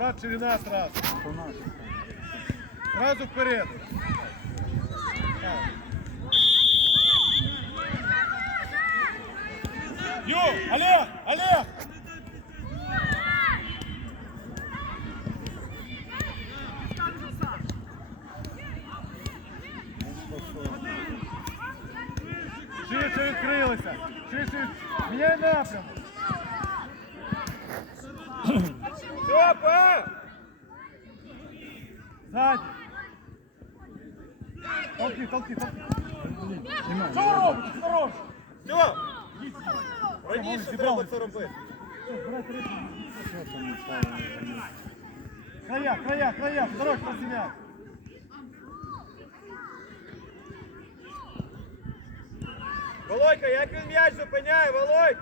брат, сразу. То наш. Сразу вперед. Ю, Олег, Олег! Ширше відкрилися. Ширше. Міняй напрямок. Стопа! Сзади. Толки, толки, толки. Знімай. Що ви робите? Осторожно. Все! Їдь. Раніше Зібрали. треба це робити. Брать руку. Що там стало? Края, края, края. Второй просемяк. Володька, як він м'яч зупиняє, Володь?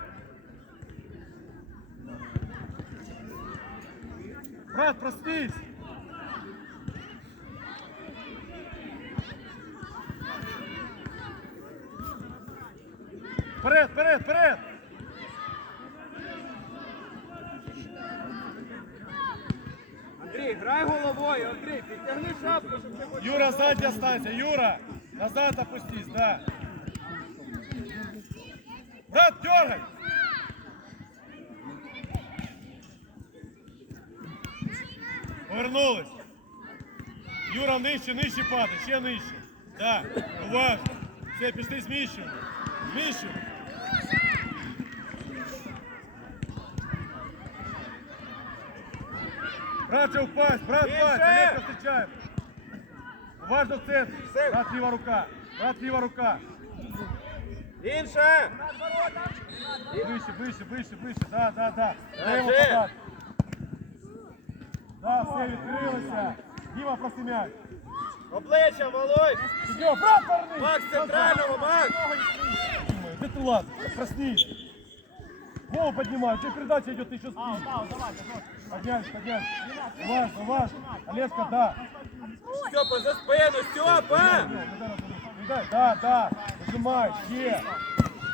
Брат, проснись. Вперед, вперед, вперед. Андрій, грай головою, Андрій, підтягни шапку, щоб ти хоч... Юра, сзади останься. Юра, назад опустись, да. Брат, дергай. Повернулись. Юра, нижче, нижче падай, ще нижче. Да, уважно. Все, пішли зміщуємо. Зміщуємо. Брат, же упасть, брат, Більше! упасть, Олег, встречаем. Уважно в центр. Сейв. Брат, ліва рука. Брат, ліва рука. Інше! Вище, вище, вище, вище. Да, да, да. Даже. Дай йому подати. Да, все, відкрилося. Діма, проси м'яч. Обличчя, Володь! Сидьо, брат, парни! Макс, центрального, Макс! Дима, Где ты ладно? Проснись. Голову поднимай, у тебя передача идет, ты еще спишь. Поднялись, поднялись. Важно, важно. Олежка, да. Степа, за спину, Степа! Не дай, да, да. Нажимай, ще.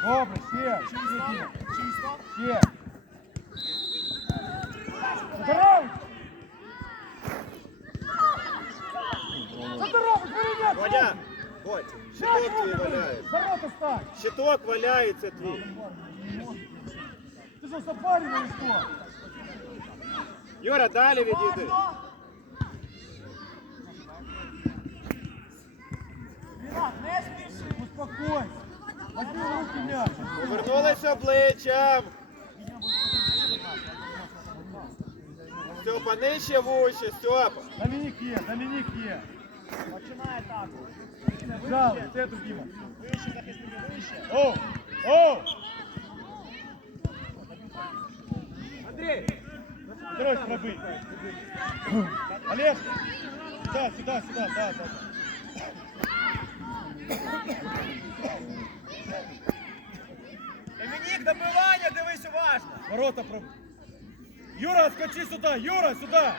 Добре, ще. Ще, Діма. Ще. Здорово! Здорово, М'яч! Ходь, щиток твій валяється. Ворота стань! Щиток валяється твій. Ти що, запарюєш що? Юра, далі відійди. Успокойся. Возьми в руки мяч. Повернулись обличчям. Степа, нижче вуще, Степа. Доминик є, Доминик є. Починає атаку. Жал, це Дима. Вище, захисники, вище. О, о! Андрій! Короче, пробий. Олег, сюда, сюда, сюда, да, да, да. Домінік, добивання, дивись уважно. Ворота пробий. Юра, отскочи сюда, Юра, сюда.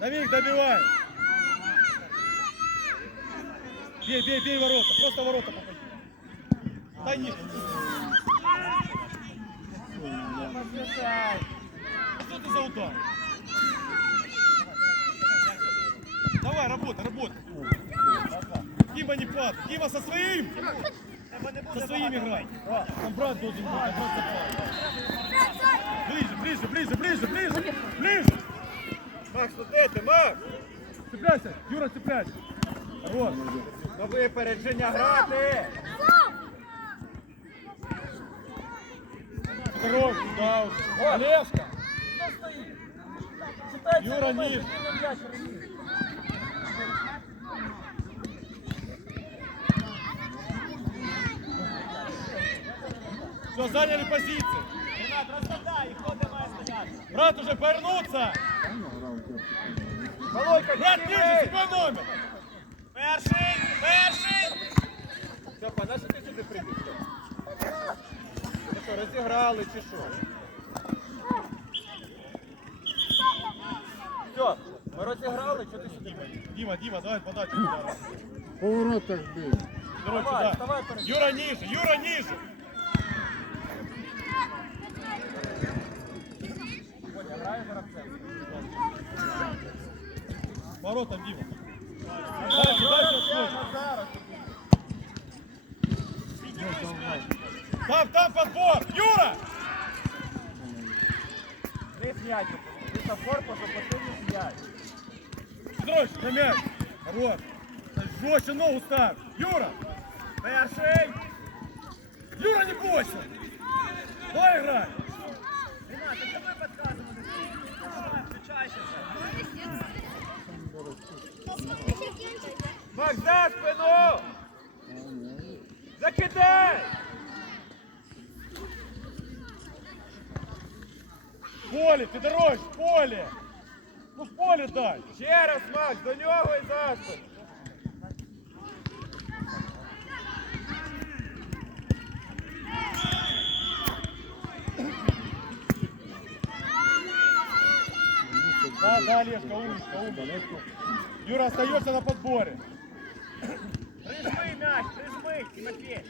Доминик, добивай. Бей, бей, бей ворота, просто ворота попади. Да нет. Что ты за удар? Давай, работай, работай. Дима не падай. Дима со своим. Со своим играй. Там брат должен быть, а брат. Ближе, ближе, ближе, ближе, ближе, ближе. Макс, де ти, Макс? Цепляйся, Юра, цепляйся. Хорош. На випередження грати. Хорош, да уже. Олежка. Юра, ниже. Все, заняли позиции. Ренат, розгадай, хто де має стояти? Брат, уже повернуться. Володька, Брат, підніми. ниже, седьмой номер. Перший, перший! Розіграли чи що? Все, ми розіграли, що ти сюди прибіг? Дима, Дима, давай подачу. туда. По воротах бий. Короче, Вставай, да. вставай перед- Юра ниже, Юра ниже. Водя, грає зараз. Дальше, дальше отходим. Там, там подбор! Юра! Три м'яч. Ти корпусу потрібно м'яч. Петрович, на мяч! Хорош! Жестче ногу ставь! Юра! Перший. Юра, не бойся! Давай играй! Ренат, давай підказувати. Давай, включайся. Макс, за спину. Закидай. В поле, Федорович, в поле! Ну в поле дай! Ще раз, Макс, до нього і за спину. Да, да, Олежка, умничка, умничка. Юра, остается на подборе. Прижми м'яч, прижми, Тимофей.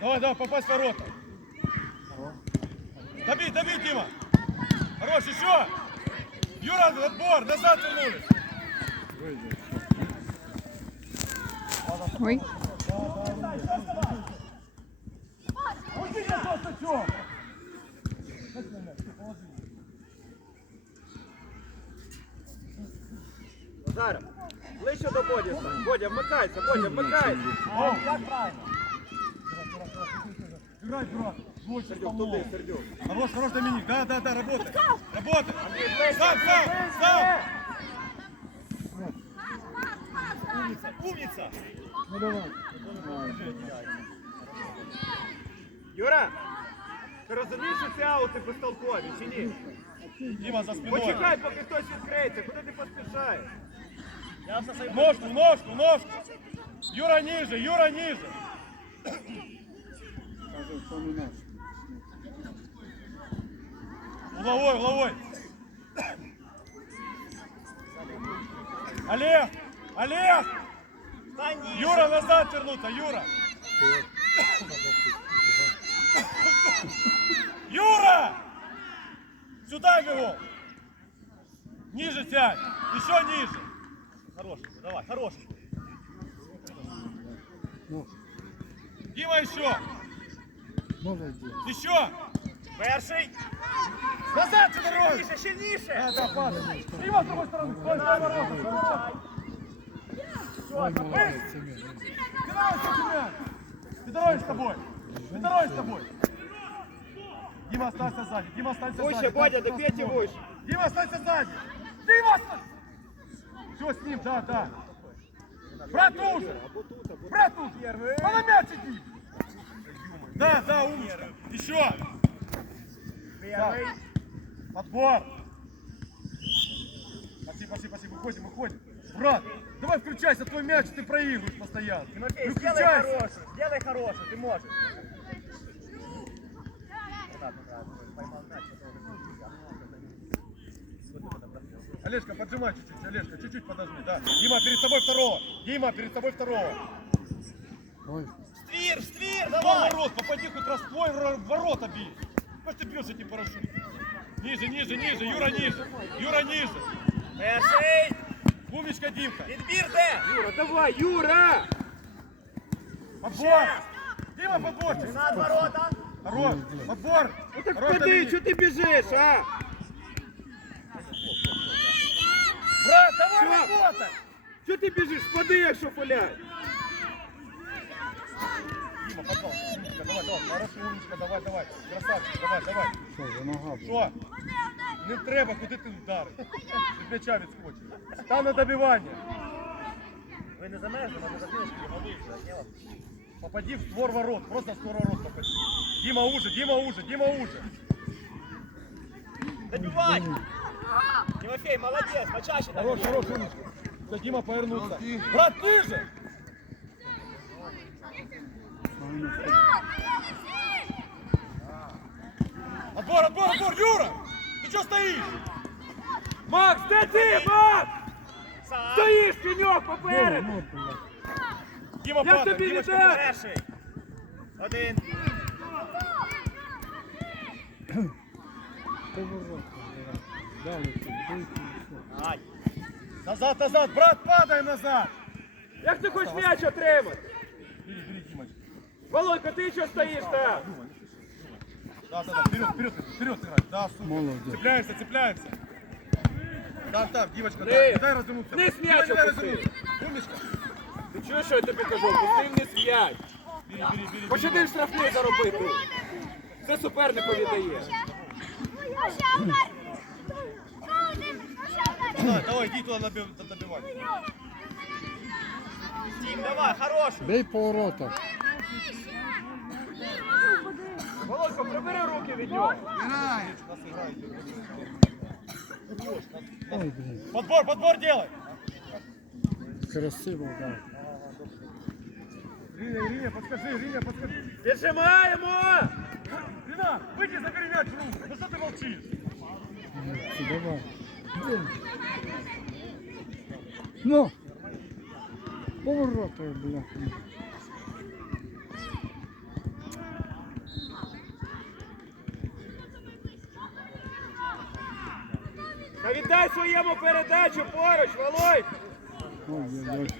Давай, давай, попасть в ворота. Добей, добей, Дима. Хорош, еще. Юра, отбор, назад вернулись. Вийде. Ой. Уйди, я просто чё? Зараз. Ближче до Боді стань. Бодя, вмикайся, Бодя, вмикайся. О, как правильно? Играй, брат. Больше Сердюк, туди, Сердюк. Хорош, хорош, Доминик. Да, да, да, работай. Работай. Сам, сам, сам. Умница, умница. Ну давай. Юра, ти розумієш, що ці аути безтолкові, чи ні? Дима за спиной. Почекай, поки хтось відкриється. Куди ти поспішаєш? Ножку, ножку, ножку. Юра ниже, Юра ниже. Угловой, угловой. Олег, Олег. Юра, назад вернуться, Юра. Юра! Сюда его! Ниже сядь! Еще ниже! Хороший, давай, хороший. Ну, Дима еще! молодець. Еще! Перший. Назад, Федорович! Сильніше, сильніше. Да, да, падай. Дима с другой стороны! Стой, стой, ворота! Ой, молодець, Семен. Федорович, тебя! Федорович с тобой! Федорович с тобой! Дима, останься сзади! Дима, останься Вище, сзади! Бодя, Там до Петі с тобой. вище. Дима, останься сзади! Дима, останься! Все с ним, да, да. Брат уже! Брат уже! А на мяч иди! Да, да, умничка! Еще! Первий. Подбор! Пошли, пошли, пошли, выходим, выходим. Брат, давай включайся, твой мяч, ты проигрываешь постоянно. Тимофей, Ну, сделай включайся. хорошую, сделай хорошую, ты можешь. Ренат, Ренат, поймал мяч, а Олежка, поджимай чуть-чуть, Олежка, чуть-чуть подожди, да. Дима, перед тобой второго. Дима, перед тобой второго. Ой, Ствир, ствир, Давай. давай. ворот, попади хоть раз в твой ро- в ворота бей. Может ты бьешь эти парашюты? Ниже, ниже, ниже, Юра ниже. Юра ниже. Перший. Умничка, Димка. Відбір де? Юра, давай, Юра! Подбор. Дима, подборчик. Ренат, ворота. Хорош. Подбор. Ну так Хорош, впади, Доминик. чого ти біжиш, а? Брат, давай работай. Чого ти біжиш? Впади, якщо фуляй. Дима, попал. Давай, давай. Хорошо, умничка, давай, давай. Красавчик, давай, давай. що за нога? Що? Не треба, куди ти вдариш. Від м'яча відскочив. Став на добивання. Ви не замерзли, закинеш голи, заділо. Попади в створ ворот, просто в створ ворот попади. Дима уже, Дима уже, Дима уже. Добивай. Тимофей, молодець, почаще Хорош, добивай. хорош, умничка. Все, Дима повернулся. Брат, ты же! Отбор, отбор, отбор, Юра! Ты что стоишь? Макс, де ти, Макс? Сам. Стоїш, пеньок, Ну, попереду. ну, блядь. Дима Я падает, тобі Димочка, віддам. Перший. Один. Поворот. Далі Назад, назад, брат, падай назад. Як ти хочеш м'яч отримати? Володька, ти що стоїш там? Да, да, да, вперед, вперед, вперед играй. Да, супер. Молодець. Цепляемся, там, девочка, дай, дай развернуться. Не дай опусти. развернуться. Умничка. Ти чуєш, що я тобі кажу? Пусти вниз м'яч. Бери, бери, бери. Хоч один штрафний заробити. Це суперникові дає. Давай, давай, иди туда набив- добивай. Тім, давай, хорош. Бей поворотом. Володька, прибери руки від нього. Нас играет. Ой, блін. Подбор, подбор делай. Красиво, да. Риня, Риня, подскажи, Риня, подскажи. Піджимаємо! Рина, выйди, забери мяч в руку. Ну что ты молчишь? Молодці, давай. Ну, поворота, бля. Та віддай своєму передачу поруч, Володь!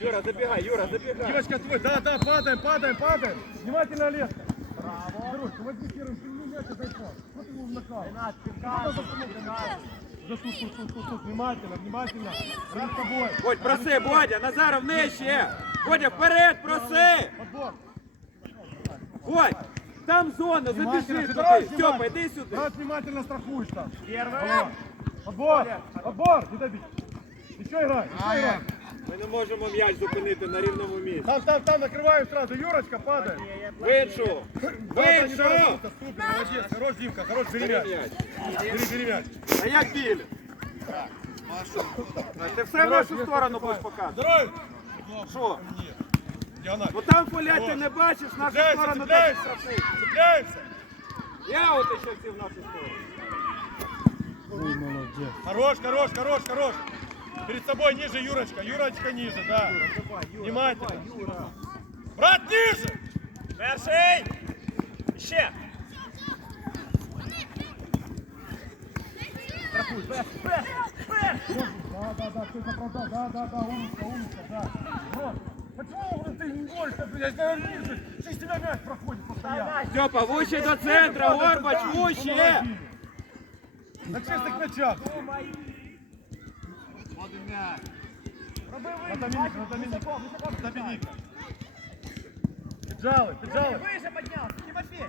Юра, забігай, Юра, забігай. Девочка, твой, да, да, падаем, падаем, падаем. Внимательно, Олег. Браво. Друг, возьми первым, прими мяч и дай пас. Вот его в нокаут. 13, 15, 15. Уже тут, тут, тут, тут, тут, внимательно, внимательно. Рад с тобой. Бодь, проси, Бодя, Назаров нижче. Бодя, вперед, проси. Подбор. Бодь, там зона, забежи туди. Степа, йди сюди. Брат, внимательно страхуешь там. Первый. Подбор, подбор, не добить. Еще играй, еще играй. Ми не можемо м'яч зупинити на рівному місці. Там, там, там, накрываем сразу. Юрочка, падает. В іншу! Да, В да, не іншу! доработал. Супер, молодец. Хорош, Димка, хорош, бери Бери мяч. м'яч. Бери, бери мяч. А як біль? Ти все в нашу сторону будеш показувати. Здоровье. Що? Нет. Диагональ. Бо там поля ти не бачиш, в нашу Цепляйся, сторону 10 цепляйся. штрафних. Цепляемся. Я от ще всі в нашу сторону. Ой, молодець. Хорош, хорош, хорош, хорош. Перед собой ниже, Юрочка. Юрочка ниже, да. Внимательно. Брат, ниже! Перший. Ще. Страхуй, перший, перший, перший. Да, да, да, ты заправдал. Да, да, да, умница, умница, да. Вот. Почему ты не борешься, блядь, когда ниже? Через тебя мяч проходит постоянно. Степа, вище до центра, Горбач, вище! На чистых мячах. Роби На вихід. Доминика, на Доминика. На Доминика. Поджалы, поджалы. Вище піднявся. Тимофей.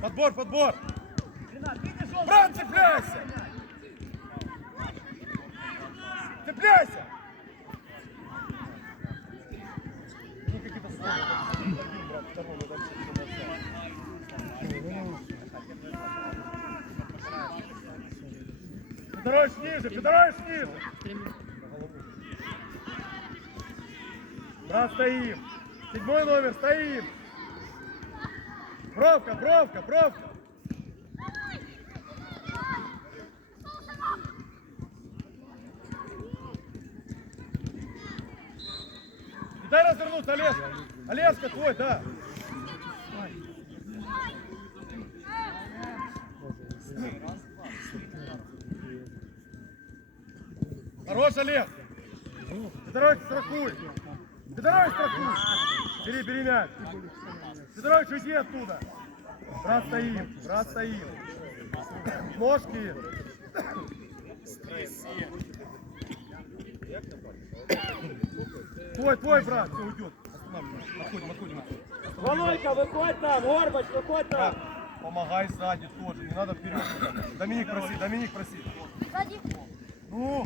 Подбор, подбор. Брат, цепляйся! Цепляйся! Ну, какие-то слова. Брат, второй, вот там всё Федорович ниже, Федорович ниже! Брат, стоим! Седьмой номер, стоим! Бровка, бровка, бровка! Дай развернуться, Олеска. Олеска твой, да. Хорош, Олег. Федорович, страхуй. Федорович, страхуй. Бери, бери мяч. Федорович, уйди оттуда. Брат стоим, брат стоим. Ножки. Твой, твой брат, все уйдет. Отходим, отходим, отходим. Володька, виходь там, Горбач, виходь Брат, там. помогай сзади тоже, не надо вперед. Доминик проси, Доминик проси. Ну,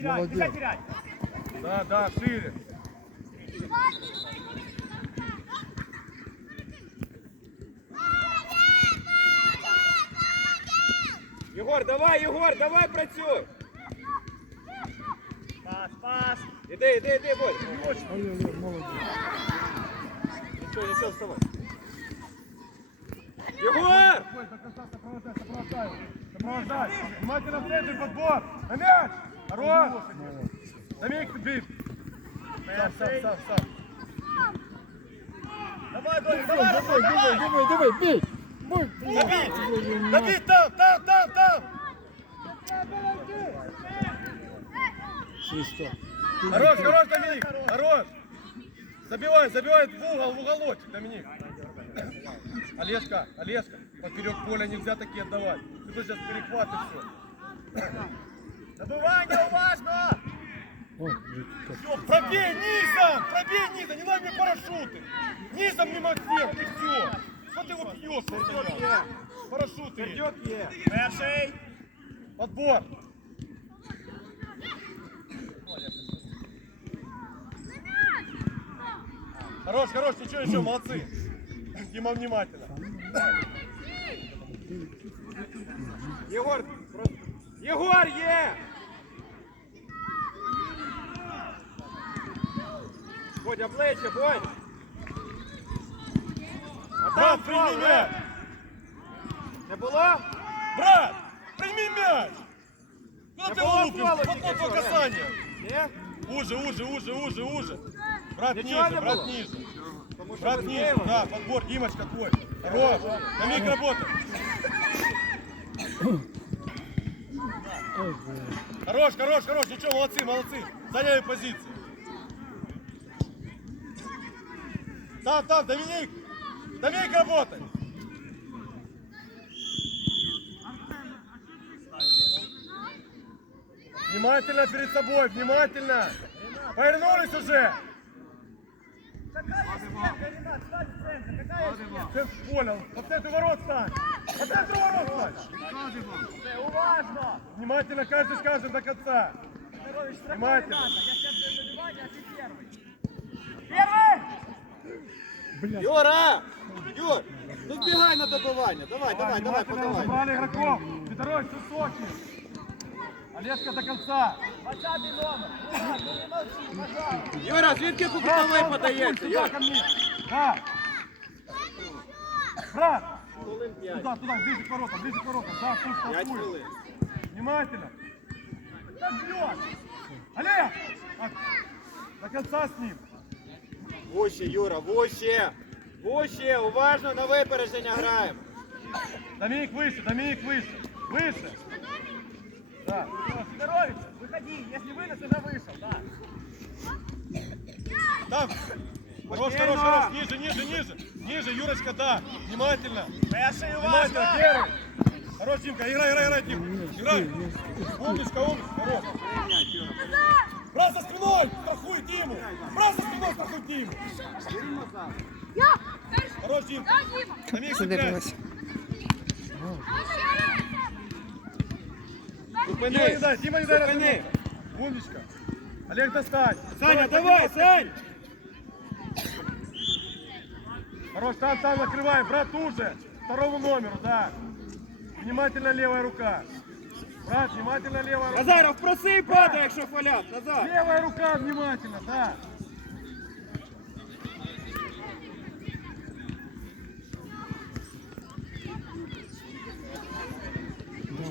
Не теряй, Молодець. не теряй. да, да, шире. Єгор, давай, Єгор, давай працюй. Пас, пас. Іди, іди, іди, Бодь. Ой-ой-ой, молодець. Нічого, нічого, вставай. Єгор! Ой, до конца сопровождай, сопровождай. Сопровождай. Внимательно в центр, подбор. На мяч. Хорош. Доминик, бей. Сам, сам, сам, сам. Давай, Доля, Давай, давай, давай, давай, давай, бей! Боже мой. Добить там, там, там, там! Свиста. Хорош, хорош, Доминик, хорош! Забивай, забивай в угол, в уголочек, Доминик. Олежка, Олежка, поперек поля нельзя такие отдавать. Ты сейчас перехват и все. Добивання, уважно! О, блядь, как- Пробей низом! Пробей низом! Не надо мне парашюты! Низом мимо всех, и все! Что ты его бьешь? постоянно? Парашюты! есть. Вперед є. Перший. Подбор! Хорош, хорош, ничего, ничего, молодцы! Дима, внимательно! Єгор, просто... Єгор Бодя, плече, Бодь! А Брат, там прими фол, мяч! Не було? Брат, прими мяч! Куда Не ты было его лупишь? фола Под тільки одно що, касание! Ні? Уже, уже, уже, уже, уже! Брат Ничего ниже, не брат было? ниже! Тому що Брат ви ниже, зліва. да, подбор, Димочка твой! Хорош! Домик работает! Ой, блядь. Хорош, хорош, хорош, ничего, молодцы, молодцы. Заняли позиции. Там, там, Доминик. Доминик работай. Внимательно перед собой, внимательно. Повернулись уже. Какая стенка, Ренат, стань в центр, какая стенка? Понял. По центру ворот стань. По центру ворот стань. Уважно! Внимательно каждый скажет до конца. Внимательно. А первый. Первый! Юра! Юр, ну вбігай на добивання. Давай, давай, давай, Внимательно подавай. разобрали игроков. Петрович высокий. Олежка до конца. 20 номер. Рената, ну не молчи, пожалуйста. Юра, звідки кукітовий подається? Сюда Юр? ко мне. Да. Брат. Хвилин п'ять. Туда, туда, ближе к воротам, ближе к воротам. Да, пусть П'ять толкует. хвилин. Внимательно. Так бьет. Олег. Так, До конца с ним. Вуще, Юра, вуще! Вуще, уважно на випередження граємо. Доминик выше, Доминик выше. Выше. Да. Петрович, выходи, если вынес, уже вышел, да. Там. Хорош, хорош, хорош. Ниже, ниже, ниже. Ниже, Юрочка, да. Внимательно. Перший, Внимательно, уважно! первый. Хорош, Димка, играй, играй, играй, Дим. Играй. Умничка, умничка, хорош. За спиной, страхуй Диму. Брат за спиной, страхуй Диму. Хорош, Димка. Доминик, сыграй. Дима не Зупини! дай, Дима не дай Зупини! Умничка. Олег, достань. Саня, давай, Сань! Хорош, там, там накрывай, брат уже. Второму номеру, да. Внимательно левая рука. Брат, внимательно левая рука. Назаров, проси і падай, якщо фалят. Назар! Левая рука, внимательно, да.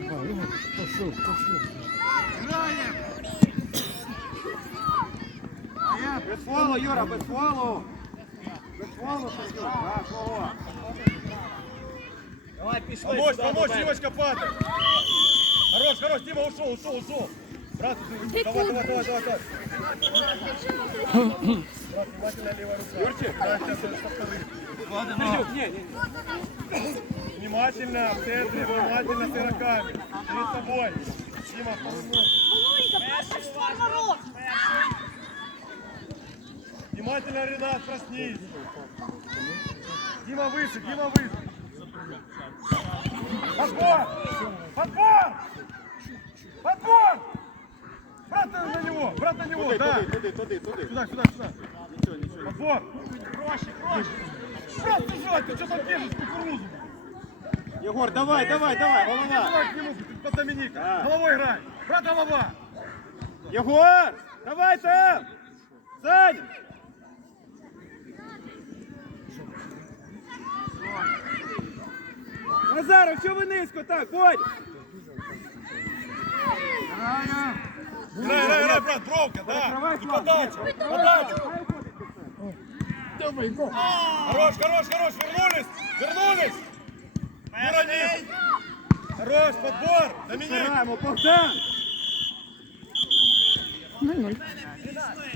Давай, ой, пошел, пошел. Без фолу, Юра, без фолу! Без фолу, Сергій. Да, свого. Давай, пішли Помочь, сюди до помочь, мене. Димочка падает. Хорош, хорош, Дима ушел, ушел, ушел. Брат, ты- давай, давай, давай, давай, давай. Брат, внимательно левая рука. Юрчик. Да, сейчас я со вторым. Сердюк, ні, ні, ні. Внимательно, в центре, внимательно с игроками. Перед собой. Дима, второй. Перший, уважно! Перший! Внимательно, Ренат, проснись. Дима выше, Дима выше. Подбор! Подбор! Подбор! Брат на него, брат на него, Туди, да. туди, туди, туди, туди. Сюда, сюда, сюда. Нічого, нічого. Подбор. Проще, проще! Брат, бежать, ты что там держишь кукурузу? Єгор, давай, давай, давай, голова. Давай к нему, под Доминика. Да. Головой играй. Брат, голова. Єгор, давай там! Саня! Назаров, що ви низько так, Бодь? Играй, играй, играй, брат, бровка, да. Фланг. подача, подача. Давай, го! Хорош, хорош, хорош, вернулись! Вернулись! Веронись! Хорош, подбор! Доминик! Богдан! 0-0.